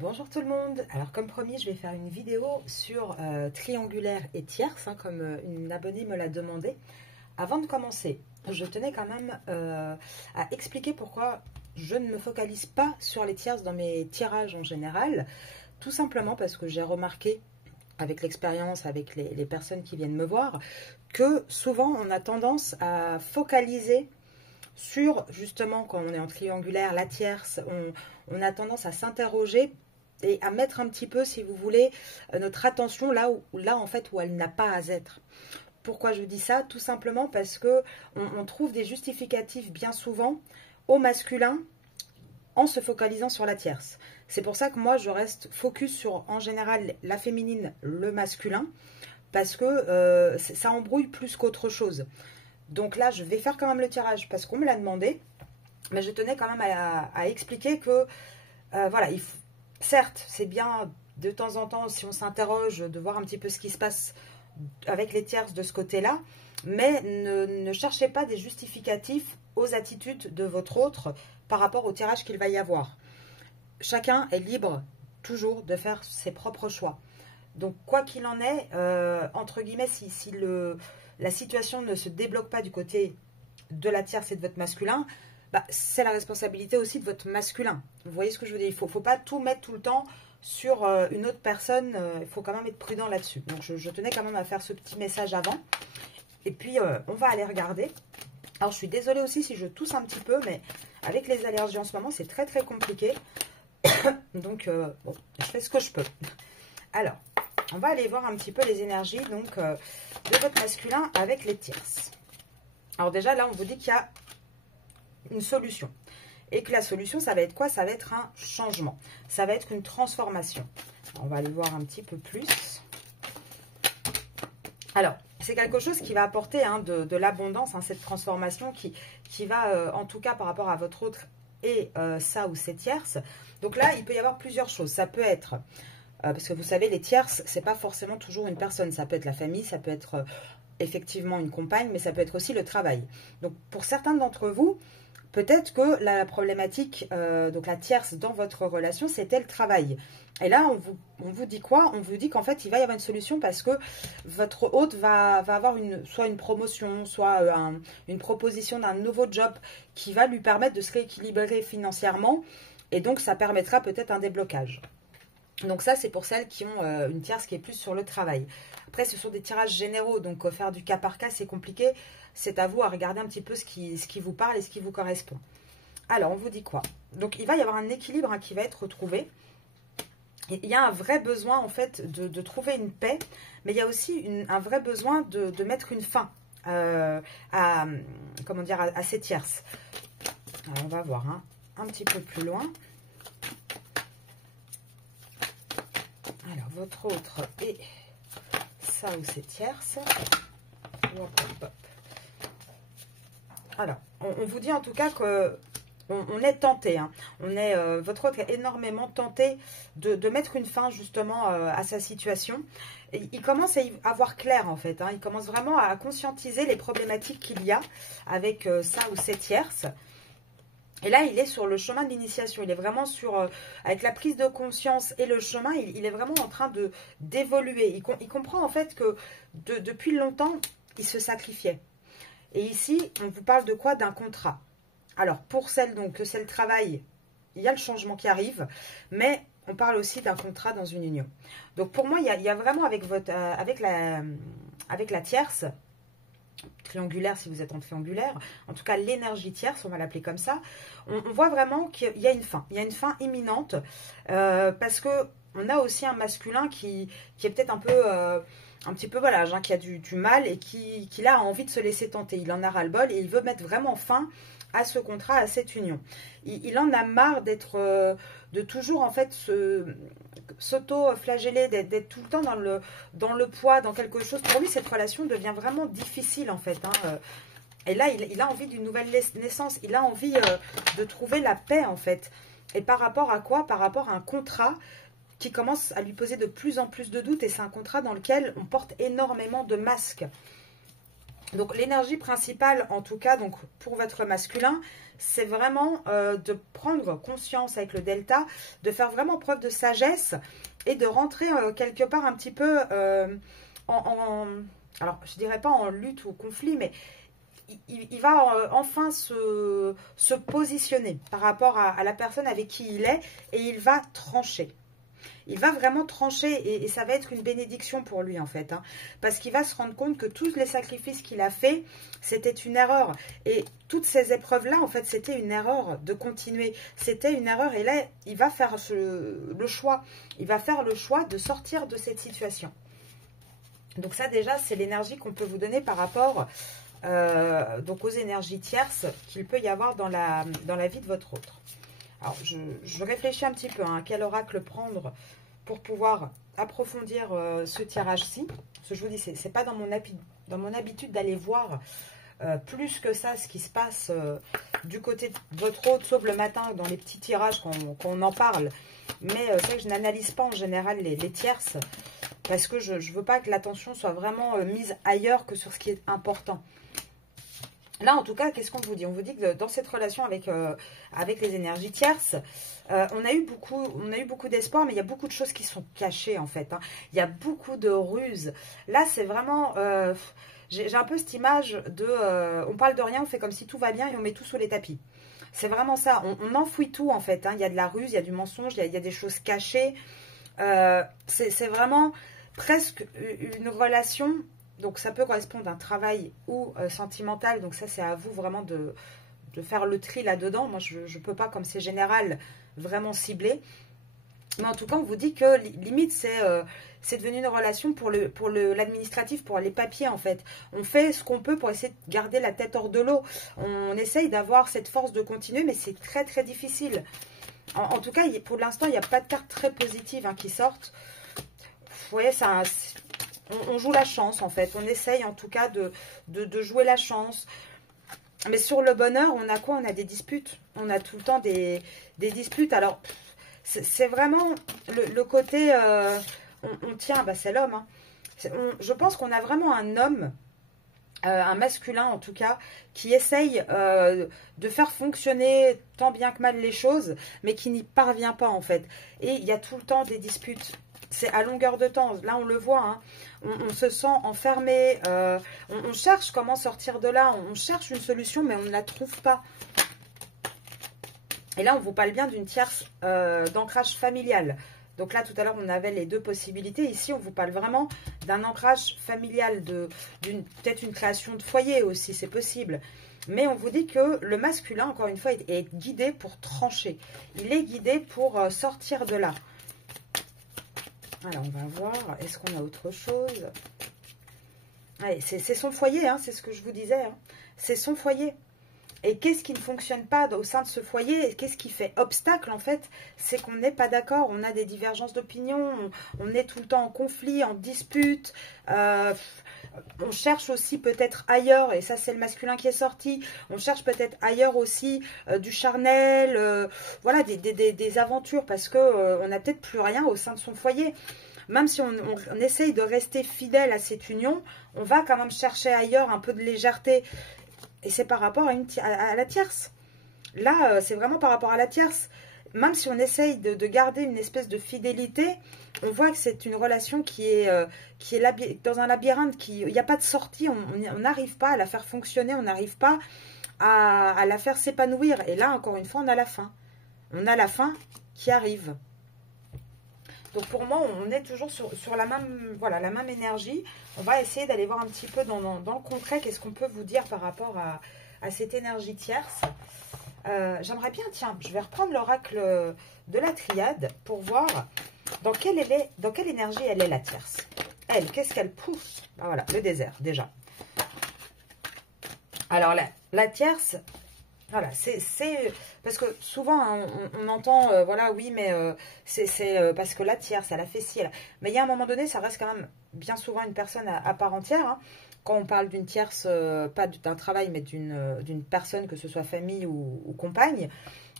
Bonjour tout le monde. Alors comme promis, je vais faire une vidéo sur triangulaire et tierce, comme une abonnée me l'a demandé. Avant de commencer, je tenais quand même à expliquer pourquoi je ne me focalise pas sur les tierces dans mes tirages en général. Tout simplement parce que j'ai remarqué, avec l'expérience, avec les personnes qui viennent me voir, que souvent on a tendance à focaliser sur, justement, quand on est en triangulaire, la tierce, on a tendance à s'interroger et à mettre un petit peu, si vous voulez, notre attention là en fait, où elle n'a pas à être. Pourquoi je dis ça? Tout simplement parce que on trouve des justificatifs bien souvent au masculin en se focalisant sur la tierce. C'est pour ça que moi, je reste focus sur, en général, la féminine, le masculin, parce que ça embrouille plus qu'autre chose. Donc là, je vais faire quand même le tirage parce qu'on me l'a demandé, mais je tenais quand même à expliquer que, voilà, certes, c'est bien de temps en temps, si on s'interroge, de voir un petit peu ce qui se passe avec les tierces de ce côté-là, mais ne cherchez pas des justificatifs aux attitudes de votre autre par rapport au tirage qu'il va y avoir. Chacun est libre toujours de faire ses propres choix. Donc, quoi qu'il en est, entre guillemets, si la situation ne se débloque pas du côté de la tierce et de votre masculin, c'est la responsabilité aussi de votre masculin. Vous voyez ce que je veux dire? Il ne faut pas tout mettre tout le temps sur une autre personne. Il faut quand même être prudent là-dessus. Donc, je tenais quand même à faire ce petit message avant. Et puis, on va aller regarder. Alors, je suis désolée aussi si je tousse un petit peu, mais avec les allergies en ce moment, c'est très, très compliqué. Donc, bon, je fais ce que je peux. Alors, on va aller voir un petit peu les énergies donc, de votre masculin avec les tierces. Alors déjà, là, on vous dit qu'il y a une solution. Et que la solution, ça va être quoi? Ça va être un changement. Ça va être une transformation. On va aller voir un petit peu plus. Alors, c'est quelque chose qui va apporter de l'abondance, cette transformation qui va, en tout cas par rapport à votre autre et ça ou ses tierces. Donc là, il peut y avoir plusieurs choses. Ça peut être... parce que vous savez, les tierces, c'est pas forcément toujours une personne. Ça peut être la famille, ça peut être effectivement une compagne, mais ça peut être aussi le travail. Donc, pour certains d'entre vous, peut-être que la problématique, donc la tierce dans votre relation, c'était le travail. Et là, on vous dit quoi? On vous dit qu'en fait, il va y avoir une solution parce que votre hôte va avoir soit une promotion, soit une proposition d'un nouveau job qui va lui permettre de se rééquilibrer financièrement. Et donc, ça permettra peut-être un déblocage. Donc ça, c'est pour celles qui ont une tierce qui est plus sur le travail. Après, ce sont des tirages généraux, donc faire du cas par cas, c'est compliqué. C'est à vous à regarder un petit peu ce qui vous parle et ce qui vous correspond. Alors, on vous dit quoi? Donc, il va y avoir un équilibre qui va être retrouvé. Et il y a un vrai besoin, en fait, de trouver une paix, mais il y a aussi un vrai besoin de mettre une fin à ces tierces. Alors, on va voir un petit peu plus loin. Alors, votre autre et ça ou c'est tierce. Alors, on vous dit en tout cas que on est tenté. Votre autre est énormément tenté de mettre une fin justement à sa situation. Et il commence à voir clair en fait. Il commence vraiment à conscientiser les problématiques qu'il y a avec ça ou ces tierces. Et là, il est sur le chemin de l'initiation. Il est vraiment avec la prise de conscience et le chemin, il est vraiment en train d'évoluer. Il comprend en fait que depuis longtemps, il se sacrifiait. Et ici, on vous parle de quoi? D'un contrat. Alors, pour celle donc que c'est le travail, il y a le changement qui arrive, mais on parle aussi d'un contrat dans une union. Donc, pour moi, il y a vraiment avec la tierce, triangulaire si vous êtes en triangulaire, en tout cas l'énergie tierce, on va l'appeler comme ça, on voit vraiment qu'il y a une fin. Il y a une fin imminente parce que on a aussi un masculin qui est peut-être un petit peu voilà, qui a du mal et qui là a envie de se laisser tenter. Il en a ras-le-bol et il veut mettre vraiment fin à ce contrat, à cette union. Il en a marre de toujours en fait s'auto-flageller, d'être tout le temps dans le poids, dans quelque chose. Pour lui, cette relation devient vraiment difficile en fait. Et là, il a envie d'une nouvelle naissance. Il a envie de trouver la paix en fait. Et par rapport à quoi? Par rapport à un contrat qui commence à lui poser de plus en plus de doutes. Et c'est un contrat dans lequel on porte énormément de masques. Donc l'énergie principale, en tout cas, donc pour votre masculin, c'est vraiment de prendre conscience avec le delta, de faire vraiment preuve de sagesse et de rentrer quelque part un petit peu alors je dirais pas en lutte ou conflit, mais il va enfin se positionner par rapport à la personne avec qui il est et il va trancher. Il va vraiment trancher et ça va être une bénédiction pour lui en fait. Hein, parce qu'il va se rendre compte que tous les sacrifices qu'il a fait, c'était une erreur. Et toutes ces épreuves-là, en fait, c'était une erreur de continuer. C'était une erreur et là, il va faire le choix. Il va faire le choix de sortir de cette situation. Donc ça déjà, c'est l'énergie qu'on peut vous donner par rapport donc aux énergies tierces qu'il peut y avoir dans la vie de votre autre. Alors, je réfléchis un petit peu à quel oracle prendre pour pouvoir approfondir ce tirage-ci. Parce que je vous dis, c'est pas dans mon habitude d'aller voir plus que ça ce qui se passe du côté de votre autre, sauf le matin dans les petits tirages qu'on en parle. Mais c'est vrai que je n'analyse pas en général les tierces parce que je ne veux pas que l'attention soit vraiment mise ailleurs que sur ce qui est important. Là, en tout cas, qu'est-ce qu'on vous dit? On vous dit que dans cette relation avec les énergies tierces, on a eu beaucoup d'espoir, mais il y a beaucoup de choses qui sont cachées, en fait. Hein. Il y a beaucoup de ruses. Là, c'est vraiment... j'ai un peu cette image de... on parle de rien, on fait comme si tout va bien et on met tout sous les tapis. C'est vraiment ça. On enfouit tout, en fait. Hein. Il y a de la ruse, il y a du mensonge, il y a des choses cachées. C'est vraiment presque une relation... Donc, ça peut correspondre à un travail ou sentimental. Donc, ça, c'est à vous vraiment de faire le tri là-dedans. Moi, je ne peux pas, comme c'est général, vraiment cibler. Mais en tout cas, on vous dit que limite, c'est devenu une relation pour l'administratif, pour les papiers, en fait. On fait ce qu'on peut pour essayer de garder la tête hors de l'eau. On essaye d'avoir cette force de continuer, mais c'est très, très difficile. En tout cas, pour l'instant, il n'y a pas de cartes très positives qui sortent. Vous voyez, ça... On joue la chance, en fait. On essaye, en tout cas, de jouer la chance. Mais sur le bonheur, on a quoi? On a des disputes. On a tout le temps des disputes. Alors, c'est vraiment le côté... on tient, bah, c'est l'homme. Hein. Je pense qu'on a vraiment un homme, un masculin, en tout cas, qui essaye de faire fonctionner tant bien que mal les choses, mais qui n'y parvient pas, en fait. Et il y a tout le temps des disputes. C'est à longueur de temps. Là, on le voit. Hein. On se sent enfermé. On cherche comment sortir de là. On cherche une solution, mais on ne la trouve pas. Et là, on vous parle bien d'une tierce d'ancrage familial. Donc là, tout à l'heure, on avait les deux possibilités. Ici, on vous parle vraiment d'un ancrage familial, peut-être une création de foyer aussi, c'est possible. Mais on vous dit que le masculin, encore une fois, est guidé pour trancher. Il est guidé pour sortir de là. Alors, on va voir. Est-ce qu'on a autre chose? Allez, c'est son foyer, hein, c'est ce que je vous disais. Hein. C'est son foyer. Et qu'est-ce qui ne fonctionne pas au sein de ce foyer? Qu'est-ce qui fait obstacle, en fait? C'est qu'on n'est pas d'accord. On a des divergences d'opinion. On est tout le temps en conflit, en dispute. On cherche aussi peut-être ailleurs, et ça, c'est le masculin qui est sorti. On cherche peut-être ailleurs aussi du charnel, voilà, des aventures, parce que on n'a peut-être plus rien au sein de son foyer. Même si on essaye de rester fidèle à cette union, on va quand même chercher ailleurs un peu de légèreté. Et c'est par rapport à la tierce. Là, c'est vraiment par rapport à la tierce. Même si on essaye de garder une espèce de fidélité, on voit que c'est une relation qui est dans un labyrinthe. Il n'y a pas de sortie. On n'arrive pas à la faire fonctionner. On n'arrive pas à la faire s'épanouir. Et là, encore une fois, on a la fin. On a la fin qui arrive. Donc pour moi, on est toujours sur la même énergie. On va essayer d'aller voir un petit peu dans le concret qu'est-ce qu'on peut vous dire par rapport à cette énergie tierce. J'aimerais bien, tiens, je vais reprendre l'oracle de la triade pour voir dans quelle énergie elle est, la tierce. Elle, qu'est-ce qu'elle pousse? Ah, voilà, le désert, déjà. Alors, la tierce... Voilà, c'est parce que souvent hein, on entend, voilà, oui, mais c'est parce que la tierce, elle a fait ci, mais il y a un moment donné, ça reste quand même bien souvent une personne à part entière. Hein, quand on parle d'une tierce, pas d'un travail, mais d'une personne, que ce soit famille ou compagne.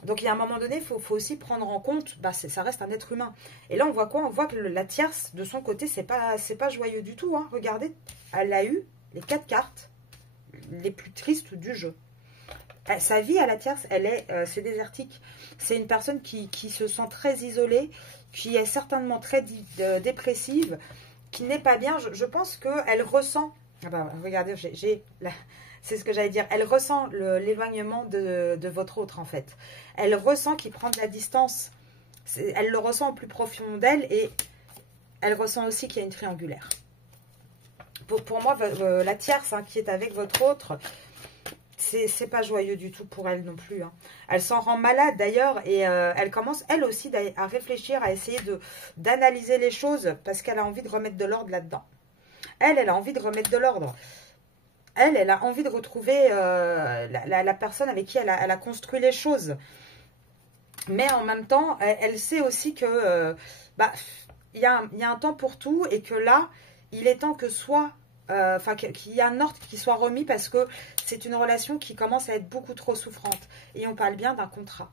Donc il y a un moment donné, il faut aussi prendre en compte, bah, ça reste un être humain. Et là, on voit quoi? On voit que la tierce, de son côté, c'est pas joyeux du tout. Hein. Regardez, elle a eu les 4 cartes. les plus tristes du jeu. Sa vie à la tierce, c'est désertique. C'est une personne qui se sent très isolée, qui est certainement très dépressive, qui n'est pas bien. Je pense qu'elle ressent... Ah bah, regardez, c'est ce que j'allais dire. Elle ressent l'éloignement de votre autre, en fait. Elle ressent qu'il prend de la distance. Elle le ressent au plus profond d'elle et elle ressent aussi qu'il y a une triangulaire. Pour moi, la tierce qui est avec votre autre... C'est pas joyeux du tout pour elle non plus. Hein. Elle s'en rend malade d'ailleurs et elle commence elle aussi à réfléchir, à essayer d'analyser les choses parce qu'elle a envie de remettre de l'ordre là-dedans. Elle a envie de remettre de l'ordre. Elle a envie de retrouver la personne avec qui elle a construit les choses. Mais en même temps, elle sait aussi que y a un temps pour tout et que là, il est temps que soit... qu'il y a un ordre qui soit remis parce que c'est une relation qui commence à être beaucoup trop souffrante. Et on parle bien d'un contrat.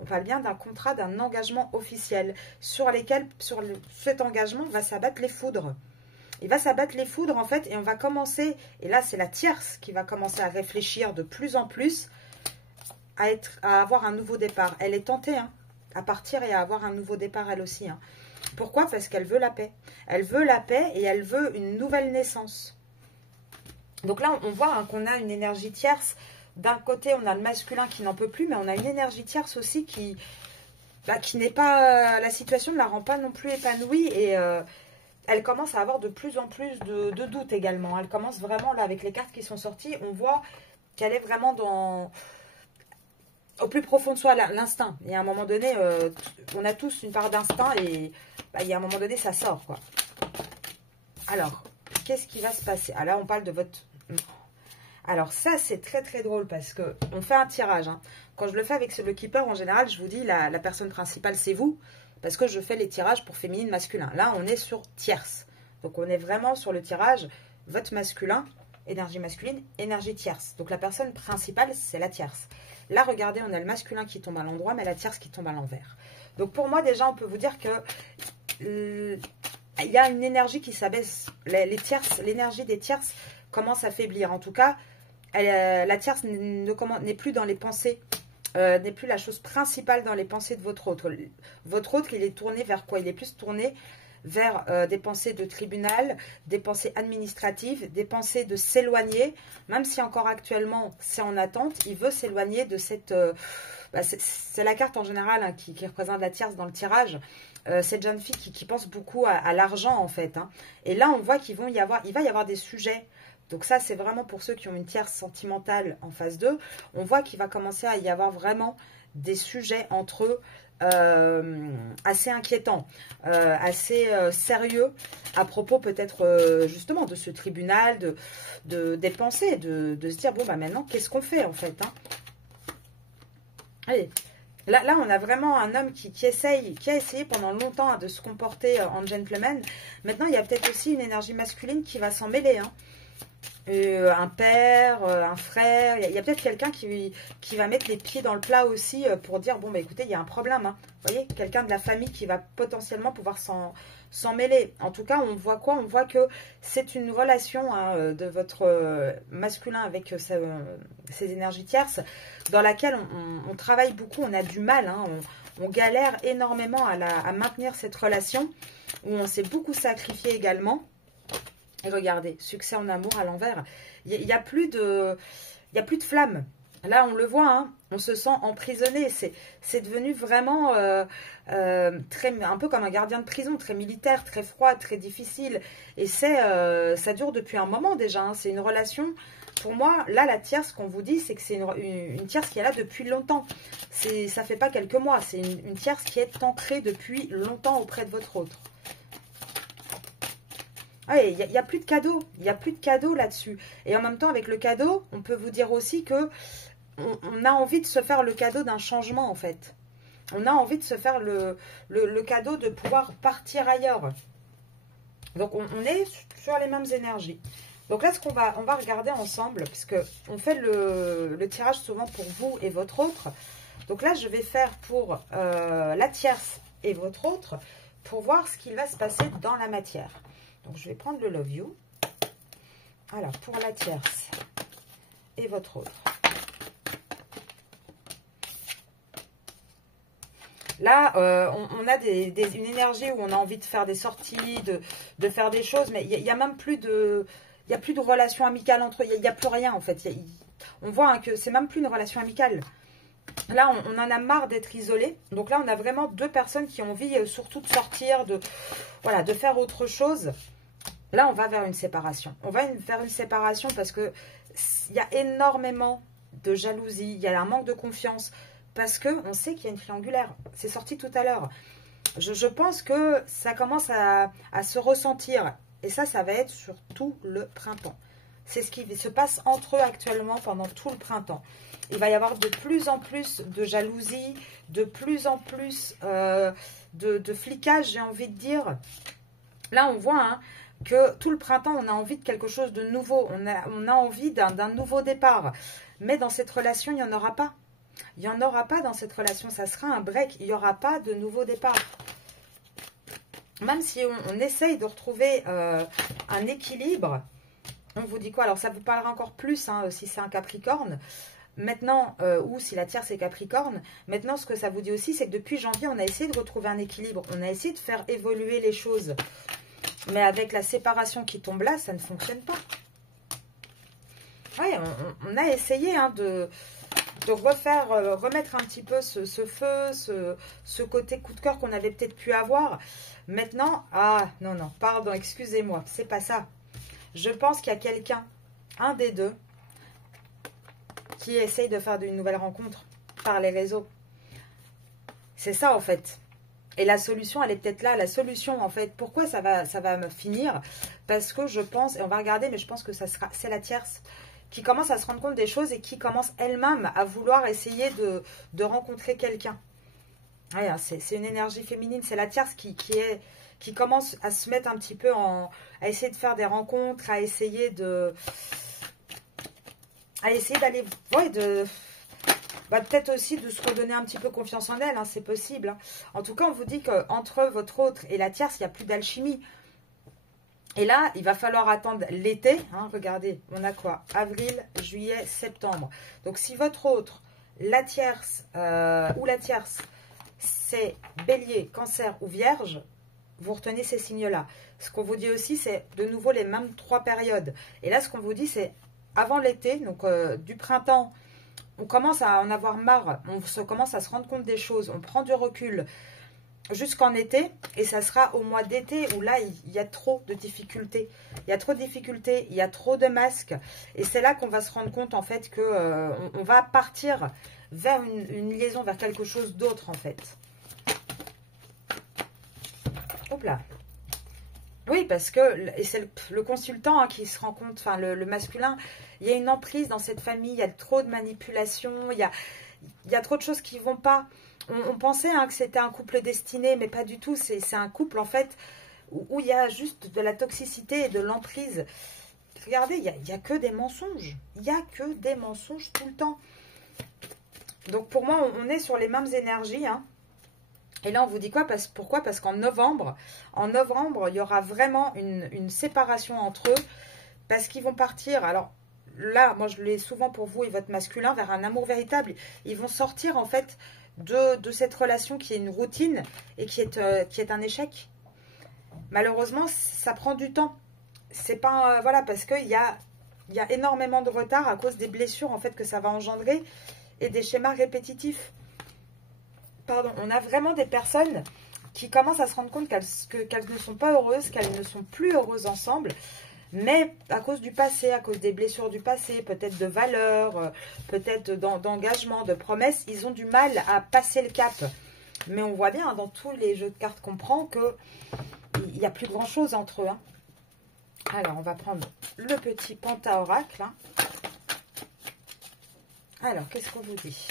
On parle bien d'un contrat, d'un engagement officiel sur cet engagement va s'abattre les foudres. Il va s'abattre les foudres en fait et on va commencer, et là c'est la tierce qui va commencer à réfléchir de plus en plus à avoir un nouveau départ. Elle est tentée à partir et à avoir un nouveau départ elle aussi. Pourquoi? Parce qu'elle veut la paix. Elle veut la paix et elle veut une nouvelle naissance. Donc là, on voit qu'on a une énergie tierce. D'un côté, on a le masculin qui n'en peut plus, mais on a une énergie tierce aussi qui n'est pas... La situation ne la rend pas non plus épanouie et elle commence à avoir de plus en plus de doutes également. Elle commence vraiment, là, avec les cartes qui sont sorties, on voit qu'elle est vraiment au plus profond de soi, l'instinct. Et à un moment donné, on a tous une part d'instinct et il y a un moment donné, ça sort, quoi. Alors, qu'est-ce qui va se passer? Ah, là, on parle de votre... Alors, ça, c'est très, très drôle parce que on fait un tirage. Quand je le fais avec le keeper, en général, je vous dis, la personne principale, c'est vous. Parce que je fais les tirages pour féminine, masculin. Là, on est sur tierce. Donc, on est vraiment sur le tirage, votre masculin, énergie masculine, énergie tierce. Donc, la personne principale, c'est la tierce. Là, regardez, on a le masculin qui tombe à l'endroit, mais la tierce qui tombe à l'envers. Donc, pour moi, déjà, on peut vous dire que... il y a une énergie qui s'abaisse. L'énergie des tierces commence à faiblir. En tout cas, la tierce n'est plus dans les pensées, n'est plus la chose principale dans les pensées de votre autre. Votre autre, il est tourné vers quoi? Il est plus tourné vers des pensées de tribunal, des pensées administratives, des pensées de s'éloigner. Même si encore actuellement, c'est en attente, il veut s'éloigner de cette... c'est la carte en général qui représente la tierce dans le tirage. Cette jeune fille qui pense beaucoup à l'argent en fait. Et là, on voit il va y avoir des sujets. Donc ça, c'est vraiment pour ceux qui ont une tierce sentimentale en phase 2. On voit qu'il va commencer à y avoir vraiment des sujets entre eux assez inquiétants, assez sérieux à propos peut-être justement de ce tribunal, des pensées, de se dire, bon, maintenant, qu'est-ce qu'on fait en fait Allez. Là, on a vraiment un homme qui a essayé pendant longtemps de se comporter en gentleman. Maintenant, il y a peut-être aussi une énergie masculine qui va s'en mêler. Un père, un frère, il y a peut-être quelqu'un qui va mettre les pieds dans le plat aussi pour dire, bon, écoutez, il y a un problème. Vous voyez, quelqu'un de la famille qui va potentiellement pouvoir s'en mêler. En tout cas, on voit quoi? On voit que c'est une relation de votre masculin avec ses énergies tierces dans laquelle on travaille beaucoup, on a du mal, on galère énormément à maintenir cette relation où on s'est beaucoup sacrifié également. Et regardez, succès en amour à l'envers. Il n'y a plus de flamme. Là, on le voit, on se sent emprisonné. C'est devenu vraiment un peu comme un gardien de prison, très militaire, très froid, très difficile. Et ça dure depuis un moment déjà. C'est une relation, pour moi, là, la tierce qu'on vous dit, c'est que c'est une tierce qui est là depuis longtemps. Ça ne fait pas quelques mois. C'est une tierce qui est ancrée depuis longtemps auprès de votre autre. Il n'y a plus de cadeau. Il n'y a plus de cadeau là-dessus. Et en même temps, avec le cadeau, on peut vous dire aussi que on a envie de se faire le cadeau d'un changement, en fait. On a envie de se faire le cadeau de pouvoir partir ailleurs. Donc, on est sur les mêmes énergies. Donc là, on va regarder ensemble, puisque on fait le tirage souvent pour vous et votre autre. Donc là, je vais faire pour la tierce et votre autre, pour voir ce qu'il va se passer dans la matière. Donc, je vais prendre le Love You. Alors, pour la tierce, et votre autre. Là, on a une énergie où on a envie de faire des sorties, de faire des choses, mais il y a même plus de... Il n'y a plus de relation amicale entre eux, il n'y a plus rien en fait. On voit hein, que c'est même plus une relation amicale. Là, on en a marre d'être isolés. Donc là, on a vraiment deux personnes qui ont envie surtout de sortir, voilà, de faire autre chose. Là, on va vers une séparation. On va vers une séparation parce que il y a énormément de jalousie, il y a un manque de confiance. Parce qu'on sait qu'il y a une triangulaire. C'est sorti tout à l'heure. Je pense que ça commence à se ressentir. Et ça va être sur tout le printemps. C'est ce qui se passe entre eux actuellement pendant tout le printemps. Il va y avoir de plus en plus de jalousie, de plus en plus de flicage, j'ai envie de dire. Là, on voit hein, que tout le printemps, on a envie de quelque chose de nouveau. On a envie d'un nouveau départ. Mais dans cette relation, il n'y en aura pas. Il n'y en aura pas dans cette relation, ça sera un break, il n'y aura pas de nouveau départ. Même si on essaye de retrouver un équilibre, on vous dit quoi? Alors ça vous parlera encore plus hein, si c'est un Capricorne, maintenant, ou si la tierce est Capricorne. Maintenant, ce que ça vous dit aussi, c'est que depuis janvier, on a essayé de retrouver un équilibre, on a essayé de faire évoluer les choses. Mais avec la séparation qui tombe là, ça ne fonctionne pas. Oui, on a essayé hein, de remettre un petit peu ce feu, ce côté coup de cœur qu'on avait peut-être pu avoir. Maintenant, ah non, pardon, excusez-moi, c'est pas ça. Je pense qu'il y a quelqu'un, un des deux, qui essaye de faire une nouvelle rencontre par les réseaux. C'est ça en fait. Et la solution, elle est peut-être là. La solution, en fait, pourquoi ça va me finir? Parce que je pense, et on va regarder, mais je pense que c'est la tierce qui commence à se rendre compte des choses et qui commence elle-même à vouloir essayer de rencontrer quelqu'un. Ouais, c'est une énergie féminine, c'est la tierce qui commence à se mettre un petit peu à essayer de faire des rencontres, à essayer d'aller, ouais, peut-être aussi de se redonner un petit peu confiance en elle, hein, c'est possible. Hein. En tout cas, on vous dit qu'entre votre autre et la tierce, il n'y a plus d'alchimie. Et là, il va falloir attendre l'été. Hein, regardez, on a quoi? Avril, juillet, septembre. Donc, si votre autre, la tierce ou la tierce, c'est Bélier, Cancer ou Vierge, vous retenez ces signes-là. Ce qu'on vous dit aussi, c'est de nouveau les mêmes 3 périodes. Et là, ce qu'on vous dit, c'est avant l'été, donc du printemps, on commence à en avoir marre. On commence à se rendre compte des choses. On prend du recul. Jusqu'en été, et ça sera au mois d'été où là, il y a trop de difficultés. Il y a trop de difficultés, il y a trop de masques. Et c'est là qu'on va se rendre compte, en fait, que on va partir vers une liaison, vers quelque chose d'autre, en fait. Hop là. Oui, parce que, et c'est le consultant hein, qui se rend compte, enfin, le masculin, il y a une emprise dans cette famille, il y a trop de manipulation, il y a trop de choses qui ne vont pas... On pensait hein, que c'était un couple destiné, mais pas du tout. C'est un couple, en fait, où il y a juste de la toxicité et de l'emprise. Regardez, il n'y a que des mensonges. Il n'y a que des mensonges tout le temps. Donc, pour moi, on est sur les mêmes énergies. Hein. Et là, on vous dit quoi? Pourquoi? Parce qu'en novembre, il y aura vraiment une séparation entre eux. Parce qu'ils vont partir... Alors, là, moi, je l'ai souvent pour vous et votre masculin, vers un amour véritable. Ils vont sortir, en fait... De cette relation qui est une routine et qui est un échec. Malheureusement, ça prend du temps. C'est pas... voilà, parce qu'il y a énormément de retard à cause des blessures en fait que ça va engendrer et des schémas répétitifs. Pardon, on a vraiment des personnes qui commencent à se rendre compte qu'elles ne sont pas heureuses, qu'elles ne sont plus heureuses ensemble. Mais à cause du passé, à cause des blessures du passé, peut-être de valeurs, peut-être d'engagement, de promesses, ils ont du mal à passer le cap. Mais on voit bien hein, dans tous les jeux de cartes qu'on prend qu'il n'y a plus grand-chose entre eux. Hein. Alors, on va prendre le petit Penta-Oracle. Hein. Alors, qu'est-ce qu'on vous dit?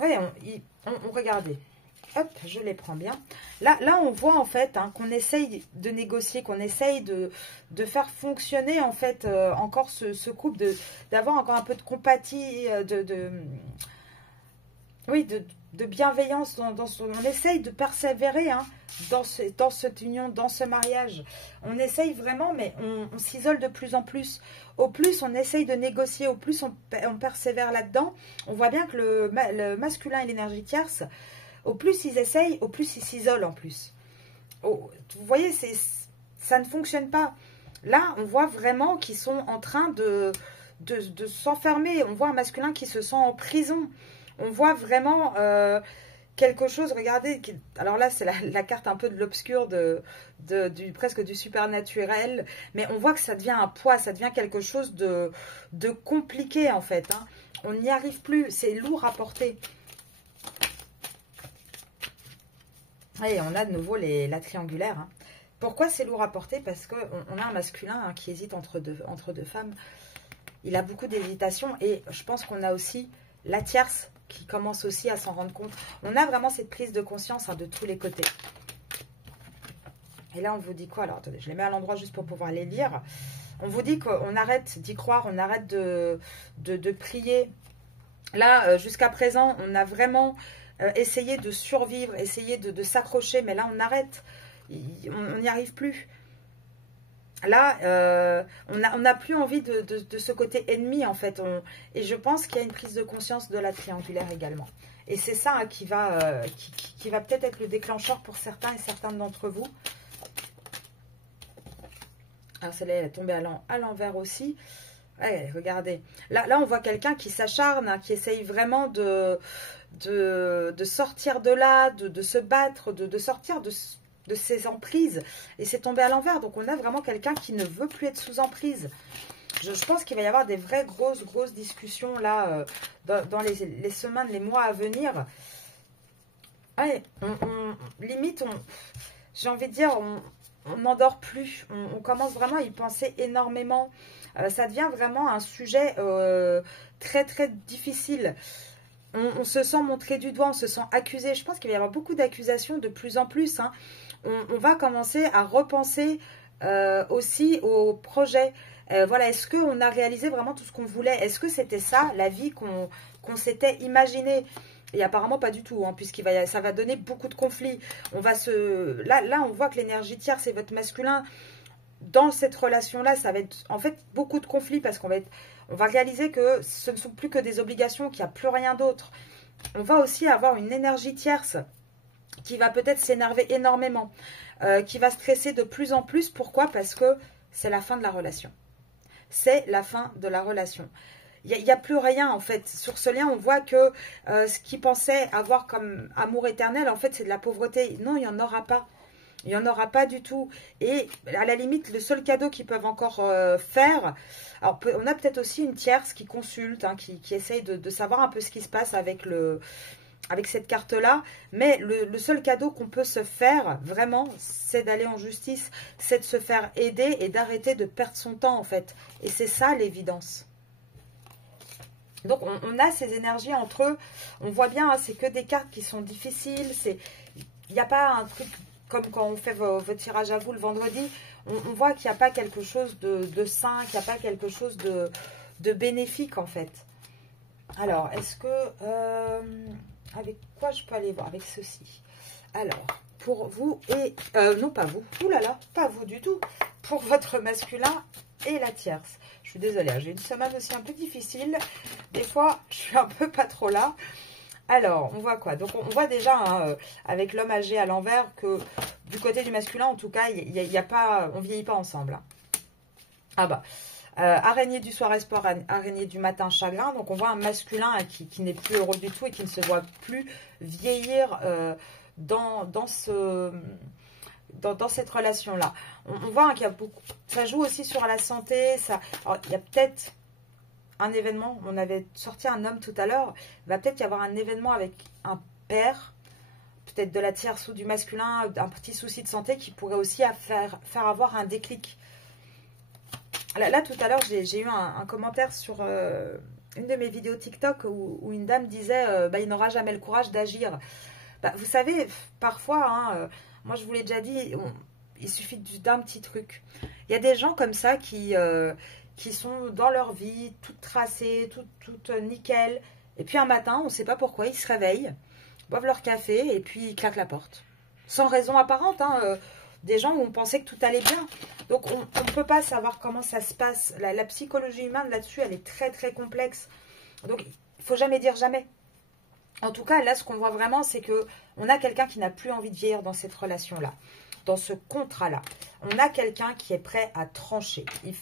Oui, regardez. Hop, je les prends bien. Là, on voit en fait hein, qu'on essaye de négocier, qu'on essaye de faire fonctionner en fait encore ce couple, d'avoir encore un peu de compatie, oui, de bienveillance, on essaye de persévérer hein, dans cette union, dans ce mariage. On essaye vraiment, mais on s'isole de plus en plus. Au plus on essaye de négocier, au plus on persévère là-dedans. On voit bien que le masculin et l'énergie tierce, au plus ils essayent, au plus ils s'isolent en plus. Vous voyez, ça ne fonctionne pas. Là, on voit vraiment qu'ils sont en train de s'enfermer. On voit un masculin qui se sent en prison. On voit vraiment quelque chose, regardez, alors là c'est la carte un peu de l'obscur, presque du supernaturel, mais on voit que ça devient un poids, ça devient quelque chose de compliqué en fait. Hein. On n'y arrive plus, c'est lourd à porter. Et on a de nouveau la triangulaire. Hein. Pourquoi c'est lourd à porter? Parce qu'on a un masculin hein, qui hésite entre deux femmes. Il a beaucoup d'hésitation et je pense qu'on a aussi la tierce qui commence aussi à s'en rendre compte. On a vraiment cette prise de conscience hein, de tous les côtés. Et là, on vous dit quoi? Alors, attendez, je les mets à l'endroit juste pour pouvoir les lire. On vous dit qu'on arrête d'y croire, on arrête de prier. Là, jusqu'à présent, on a vraiment essayé de survivre, essayé de s'accrocher, mais là, on arrête. On n'y arrive plus. Là, on n'a plus envie de ce côté ennemi, en fait. Et je pense qu'il y a une prise de conscience de la triangulaire également. Et c'est ça hein, qui va peut-être être le déclencheur pour certains et certaines d'entre vous. Alors, celle-là, elle est tombée à l'envers aussi. Ouais, regardez. Là, on voit quelqu'un qui s'acharne, hein, qui essaye vraiment de sortir de là, de se battre, de sortir de ses emprises, et c'est tombé à l'envers. Donc on a vraiment quelqu'un qui ne veut plus être sous emprise. Je pense qu'il va y avoir des vraies grosses discussions là dans les semaines, les mois à venir. Ouais, limite, j'ai envie de dire, on n'endort plus. On commence vraiment à y penser énormément. Ça devient vraiment un sujet très difficile. On se sent montré du doigt, on se sent accusé. Je pense qu'il va y avoir beaucoup d'accusations de plus en plus. Hein. On va commencer à repenser aussi au projet. Voilà, est-ce qu'on a réalisé vraiment tout ce qu'on voulait? Est-ce que c'était ça, la vie qu'on s'était imaginée? Et apparemment pas du tout, hein, ça va donner beaucoup de conflits. Là, on voit que l'énergie tierce et votre masculin, dans cette relation-là, ça va être en fait beaucoup de conflits parce qu'on va réaliser que ce ne sont plus que des obligations, qu'il n'y a plus rien d'autre. On va aussi avoir une énergie tierce qui va peut-être s'énerver énormément, qui va stresser de plus en plus. Pourquoi? Parce que c'est la fin de la relation. C'est la fin de la relation. Il n'y a plus rien en fait. Sur ce lien, on voit que ce qu'il pensait avoir comme amour éternel, en fait, c'est de la pauvreté. Non, il n'y en aura pas. Il n'y en aura pas du tout. Et à la limite, le seul cadeau qu'ils peuvent encore faire... Alors, on a peut-être aussi une tierce qui consulte, hein, qui essaye de savoir un peu ce qui se passe avec cette carte-là. Mais le seul cadeau qu'on peut se faire, vraiment, c'est d'aller en justice. C'est de se faire aider et d'arrêter de perdre son temps, en fait. Et c'est ça, l'évidence. Donc, on a ces énergies entre eux. On voit bien, hein, c'est que des cartes qui sont difficiles. Il n'y a pas un truc... Comme quand on fait vos tirages à vous le vendredi, on voit qu'il n'y a pas quelque chose de sain, qu'il n'y a pas quelque chose de bénéfique en fait. Alors, est-ce que... avec quoi je peux aller voir? Avec ceci. Alors, pour vous et... non, pas vous. Ouh là là, pas vous du tout. Pour votre masculin et la tierce. Je suis désolée, j'ai une semaine aussi un peu difficile. Des fois, je suis un peu pas trop là. Alors, on voit quoi? Donc, on voit déjà, hein, avec l'homme âgé à l'envers, que du côté du masculin, en tout cas, y a pas, on ne vieillit pas ensemble. Hein. Ah bah, araignée du soir espoir, araignée du matin chagrin. Donc, on voit un masculin qui n'est plus heureux du tout et qui ne se voit plus vieillir dans cette relation-là. On voit hein, qu'il y a beaucoup... Ça joue aussi sur la santé. Alors, il y a peut-être... un événement, on avait sorti un homme tout à l'heure, il va peut-être y avoir un événement avec un père, peut-être de la tierce ou du masculin, un petit souci de santé qui pourrait aussi faire avoir un déclic. Là tout à l'heure, j'ai eu un commentaire sur une de mes vidéos TikTok où une dame disait il n'aura jamais le courage d'agir. Vous savez, parfois, hein, moi je vous l'ai déjà dit, il suffit d'un petit truc. Il y a des gens comme ça qui sont dans leur vie, toutes tracées, toutes nickel. Et puis un matin, on ne sait pas pourquoi, ils se réveillent. boivent leur café et puis ils claquent la porte. Sans raison apparente, hein, des gens où on pensait que tout allait bien. Donc on ne peut pas savoir comment ça se passe. La psychologie humaine là-dessus, elle est très très complexe. Donc il ne faut jamais dire jamais. En tout cas, là, ce qu'on voit vraiment, c'est que on a quelqu'un qui n'a plus envie de vieillir dans cette relation-là, dans ce contrat-là. On a quelqu'un qui est prêt à trancher. Il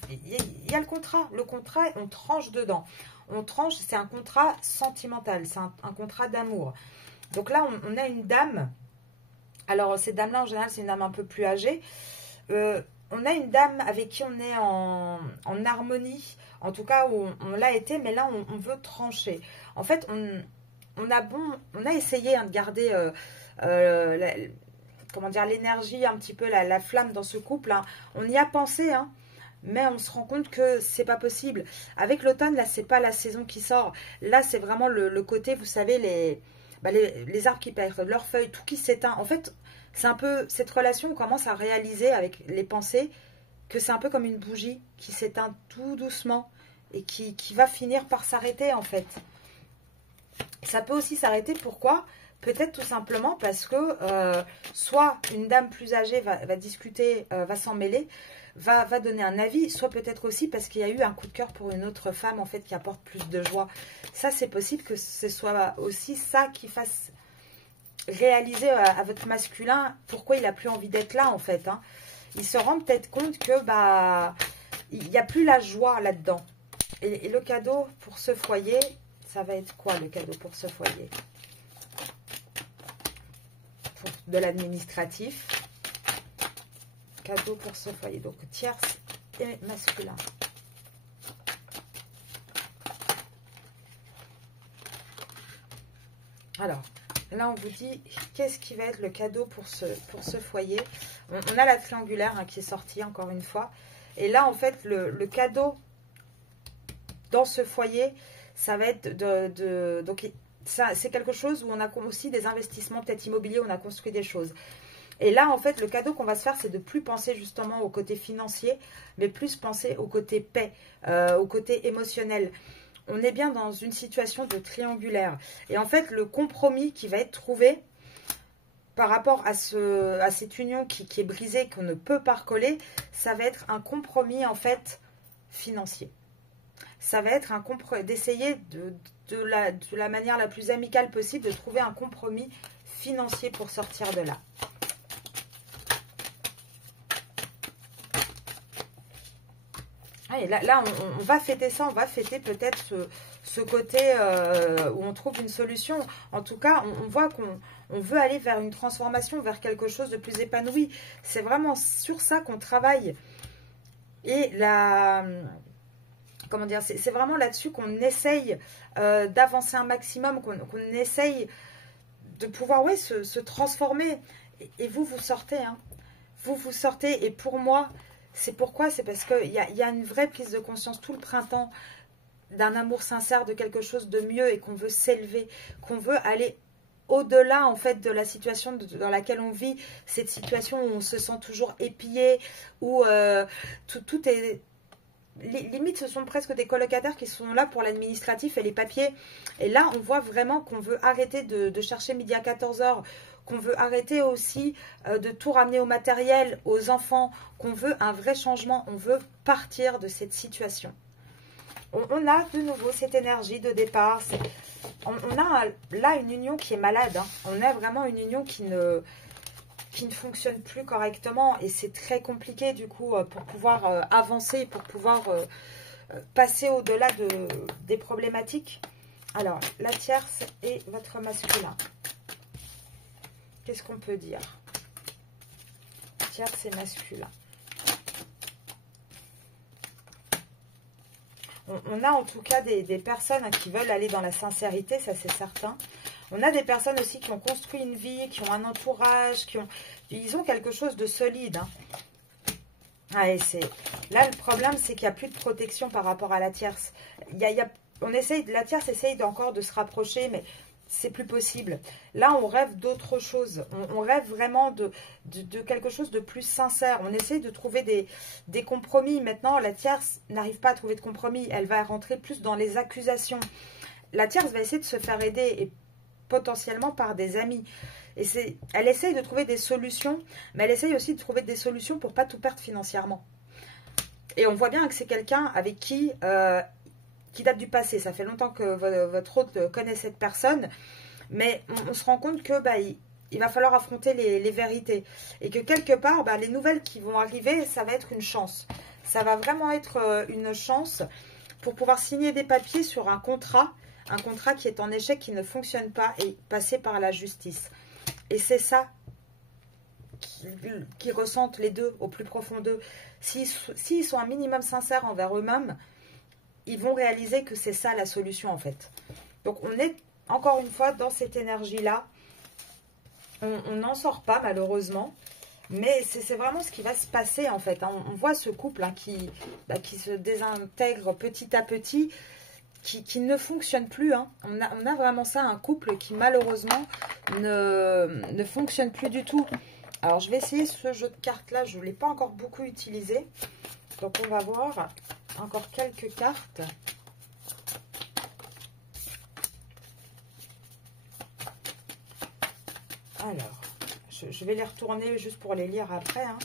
y a le contrat, on tranche dedans. On tranche, c'est un contrat sentimental, c'est un contrat d'amour. Donc là, on a une dame. Alors, cette dame-là, en général, c'est une dame un peu plus âgée. On a une dame avec qui on est en harmonie. En tout cas, on l'a été, mais là, on veut trancher. En fait, on a essayé de garder comment dire, l'énergie, un petit peu la flamme dans ce couple. Hein. On y a pensé, hein, mais on se rend compte que c'est pas possible. Avec l'automne, là, c'est pas la saison qui sort. Là, c'est vraiment le côté, vous savez, les arbres qui perdent leurs feuilles, tout qui s'éteint. En fait, c'est un peu cette relation, on commence à réaliser avec les pensées que c'est un peu comme une bougie qui s'éteint tout doucement et qui va finir par s'arrêter, en fait. Ça peut aussi s'arrêter, pourquoi ? Peut-être tout simplement parce que soit une dame plus âgée va discuter, va s'en mêler, va donner un avis, soit peut-être aussi parce qu'il y a eu un coup de cœur pour une autre femme, en fait, qui apporte plus de joie. Ça, c'est possible que ce soit aussi ça qui fasse réaliser à votre masculin pourquoi il n'a plus envie d'être là, en fait. Hein. Il se rend peut-être compte que il n'y a plus la joie là-dedans. Et le cadeau pour ce foyer, ça va être quoi le cadeau pour ce foyer ? Pour de l'administratif. Cadeau pour ce foyer. Donc tierce et masculin. Alors, là on vous dit, qu'est-ce qui va être le cadeau pour ce foyer ? On a la triangulaire hein, qui est sortie encore une fois. Et là en fait, le cadeau dans ce foyer, ça va être donc c'est quelque chose où on a aussi des investissements peut-être immobiliers, on a construit des choses. Et là, en fait, le cadeau qu'on va se faire, c'est de plus penser justement au côté financier, mais plus penser au côté paix, au côté émotionnel. On est bien dans une situation de triangulaire. Et en fait, le compromis qui va être trouvé par rapport à cette union qui est brisée, qu'on ne peut pas recoller, ça va être un compromis, en fait, financier. Ça va être d'essayer de la manière la plus amicale possible de trouver un compromis financier pour sortir de là. Et là on va fêter ça, on va fêter peut-être ce côté où on trouve une solution. En tout cas, on voit qu'on veut aller vers une transformation, vers quelque chose de plus épanoui. C'est vraiment sur ça qu'on travaille. Et comment dire, c'est vraiment là-dessus qu'on essaye d'avancer un maximum, qu'on essaye de pouvoir se transformer. Et vous sortez, hein. Vous sortez. Et pour moi, c'est pourquoi? C'est parce qu'il y a une vraie prise de conscience tout le printemps d'un amour sincère, de quelque chose de mieux et qu'on veut s'élever, qu'on veut aller au-delà en fait de la situation dans laquelle on vit, cette situation où on se sent toujours épié, où tout est... Limite, ce sont presque des colocataires qui sont là pour l'administratif et les papiers. Et là, on voit vraiment qu'on veut arrêter de chercher midi à 14 h, qu'on veut arrêter aussi de tout ramener au matériel, aux enfants, qu'on veut un vrai changement, on veut partir de cette situation. On a de nouveau cette énergie de départ. On a là une union qui est malade. Hein. On a vraiment une union qui ne fonctionne plus correctement. Et c'est très compliqué du coup pour pouvoir avancer, pour pouvoir passer au-delà des problématiques. Alors, la tierce et votre masculin. Qu'est-ce qu'on peut dire? Tierce et masculin. On a en tout cas des personnes qui veulent aller dans la sincérité, ça c'est certain. On a des personnes aussi qui ont construit une vie, qui ont un entourage, ils ont quelque chose de solide. Hein. Ah, là, le problème, c'est qu'il n'y a plus de protection par rapport à la tierce. La tierce essaye encore de se rapprocher, mais c'est plus possible. Là, on rêve d'autre chose. On rêve vraiment de quelque chose de plus sincère. On essaie de trouver des compromis. Maintenant, la tierce n'arrive pas à trouver de compromis. Elle va rentrer plus dans les accusations. La tierce va essayer de se faire aider. Et potentiellement par des amis. Et elle essaye de trouver des solutions, mais elle essaye aussi de trouver des solutions pour pas tout perdre financièrement. Et on voit bien que c'est quelqu'un avec qui date du passé. Ça fait longtemps que votre hôte connaît cette personne, mais on se rend compte que il va falloir affronter les vérités. Et que quelque part, les nouvelles qui vont arriver, ça va être une chance. Ça va vraiment être une chance pour pouvoir signer des papiers sur un contrat qui est en échec, qui ne fonctionne pas, et passer par la justice. Et c'est ça qu'ils ressentent les deux au plus profond d'eux. S'ils sont un minimum sincères envers eux-mêmes, ils vont réaliser que c'est ça la solution en fait. Donc on est encore une fois dans cette énergie-là. On n'en sort pas malheureusement. Mais c'est vraiment ce qui va se passer en fait. On voit ce couple qui se désintègre petit à petit, qui ne fonctionne plus. On a vraiment ça, un couple qui malheureusement ne fonctionne plus du tout. Alors je vais essayer ce jeu de cartes là, je ne l'ai pas encore beaucoup utilisé. Donc on va voir encore quelques cartes. Alors, je vais les retourner juste pour les lire après. Alors,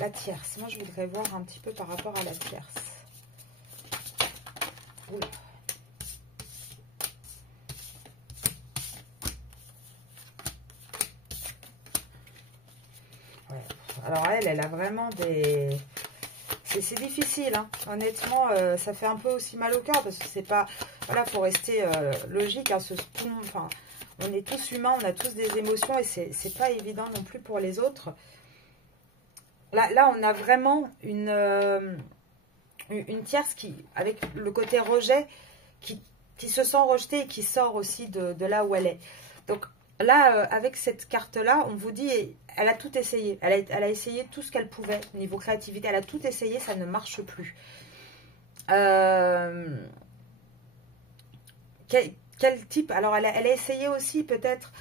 la tierce. Moi, je voudrais voir un petit peu par rapport à la tierce. Oula. Ouais. Alors, elle a vraiment des... C'est difficile, honnêtement, ça fait un peu aussi mal au cœur parce que c'est pas... Voilà, faut rester logique. Enfin, on est tous humains, on a tous des émotions et c'est pas évident non plus pour les autres. Là on a vraiment une tierce qui, avec le côté rejet, qui se sent rejetée et qui sort aussi de là où elle est. Donc là, avec cette carte-là, on vous dit, elle a tout essayé. Elle a essayé tout ce qu'elle pouvait au niveau créativité. Elle a tout essayé, ça ne marche plus. Quel type? Alors, elle a essayé aussi peut-être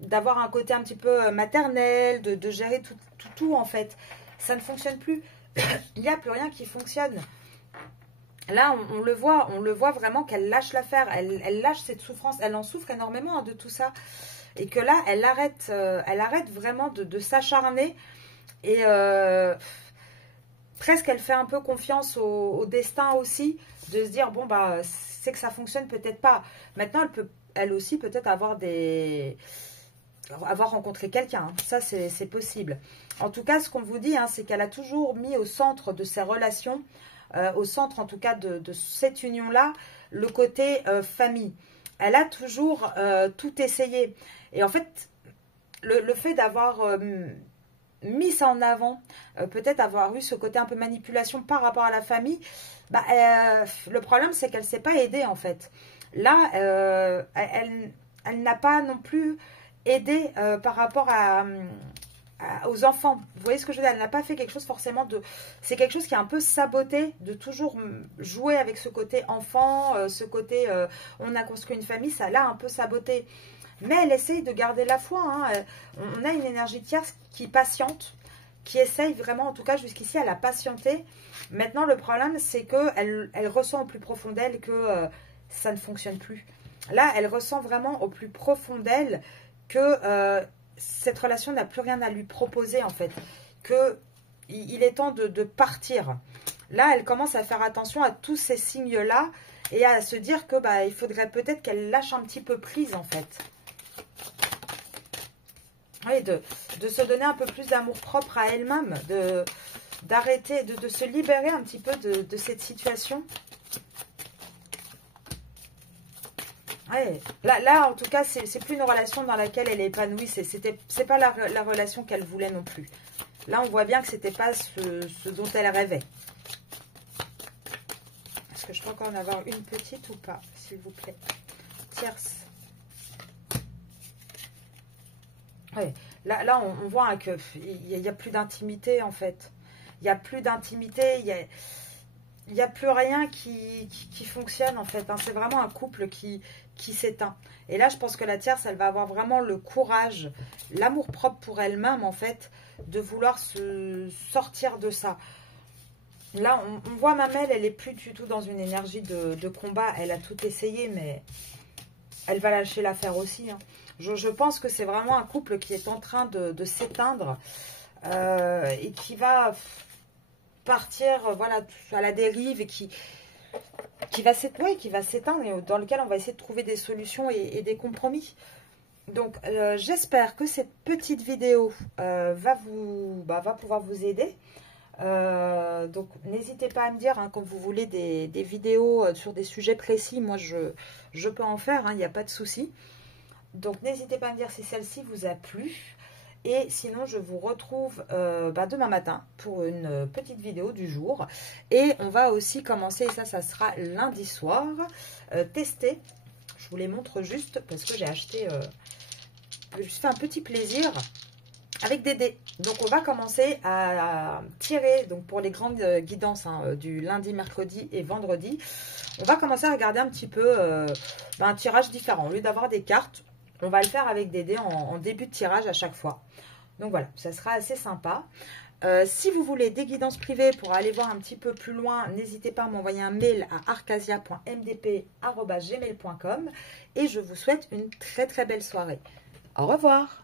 d'avoir un côté un petit peu maternel, de gérer tout en fait. Ça ne fonctionne plus. Il n'y a plus rien qui fonctionne. Là, on le voit vraiment qu'elle lâche l'affaire. Elle lâche cette souffrance. Elle en souffre énormément de tout ça. Et que là, elle arrête vraiment de s'acharner. Et presque, elle fait un peu confiance au destin aussi. De se dire, bon, c'est que ça fonctionne peut-être pas. Maintenant, elle peut, elle aussi, peut-être avoir rencontré quelqu'un. Ça, c'est possible. En tout cas, ce qu'on vous dit, c'est qu'elle a toujours mis au centre de ses relations, au centre en tout cas de cette union-là, le côté famille. Elle a toujours tout essayé. Et en fait, le fait d'avoir mis ça en avant, peut-être avoir eu ce côté un peu manipulation par rapport à la famille, le problème c'est qu'elle ne s'est pas aidée en fait. Là, elle n'a pas non plus aidé par rapport aux enfants. Vous voyez ce que je veux dire? Elle n'a pas fait quelque chose forcément de... C'est quelque chose qui est un peu saboté, de toujours jouer avec ce côté enfant, ce côté on a construit une famille, ça l'a un peu saboté. Mais elle essaye de garder la foi. On a une énergie tierce qui patiente, qui essaye vraiment, en tout cas jusqu'ici, elle a patienté. Maintenant, le problème, c'est qu'elle ressent au plus profond d'elle que ça ne fonctionne plus. Là, elle ressent vraiment au plus profond d'elle que cette relation n'a plus rien à lui proposer, en fait. Qu'il est temps de partir. Là, elle commence à faire attention à tous ces signes-là et à se dire que il faudrait peut-être qu'elle lâche un petit peu prise, en fait. Oui, de se donner un peu plus d'amour propre à elle-même, d'arrêter, de se libérer un petit peu de cette situation. Ouais. Là, en tout cas, c'est plus une relation dans laquelle elle est épanouie. C'est pas la relation qu'elle voulait non plus. Là, on voit bien que c'était pas ce dont elle rêvait. Est-ce que je peux encore en avoir une petite ou pas, s'il vous plaît? Tierce. Ouais. Là, on voit qu'il n'y a plus d'intimité, en fait. Il n'y a plus d'intimité, il n'y a plus rien qui fonctionne, en fait. C'est vraiment un couple qui s'éteint. Et là, je pense que la tierce, elle va avoir vraiment le courage, l'amour-propre pour elle-même, en fait, de vouloir se sortir de ça. Là, on voit Mamelle, elle n'est plus du tout dans une énergie de combat. Elle a tout essayé, mais elle va lâcher l'affaire aussi. Hein. Je pense que c'est vraiment un couple qui est en train de s'éteindre et qui va partir voilà, à la dérive et qui va s'éteindre et dans lequel on va essayer de trouver des solutions et des compromis. Donc, j'espère que cette petite vidéo va pouvoir vous aider. Donc, n'hésitez pas à me dire hein, quand vous voulez des vidéos sur des sujets précis. Moi, je peux en faire, il n'y a pas de souci. Donc, n'hésitez pas à me dire si celle-ci vous a plu. Et sinon, je vous retrouve demain matin pour une petite vidéo du jour. Et on va aussi commencer, et ça sera lundi soir, tester. Je vous les montre juste parce que j'ai acheté... je me suis fait un petit plaisir avec des dés. Donc, on va commencer à tirer donc pour les grandes guidances du lundi, mercredi et vendredi. On va commencer à regarder un petit peu un tirage différent. Au lieu d'avoir des cartes, on va le faire avec des dés en début de tirage à chaque fois. Donc, voilà, ça sera assez sympa. Si vous voulez des guidances privées pour aller voir un petit peu plus loin, n'hésitez pas à m'envoyer un mail à arcasia.mdp@gmail.com et je vous souhaite une très très belle soirée. Au revoir.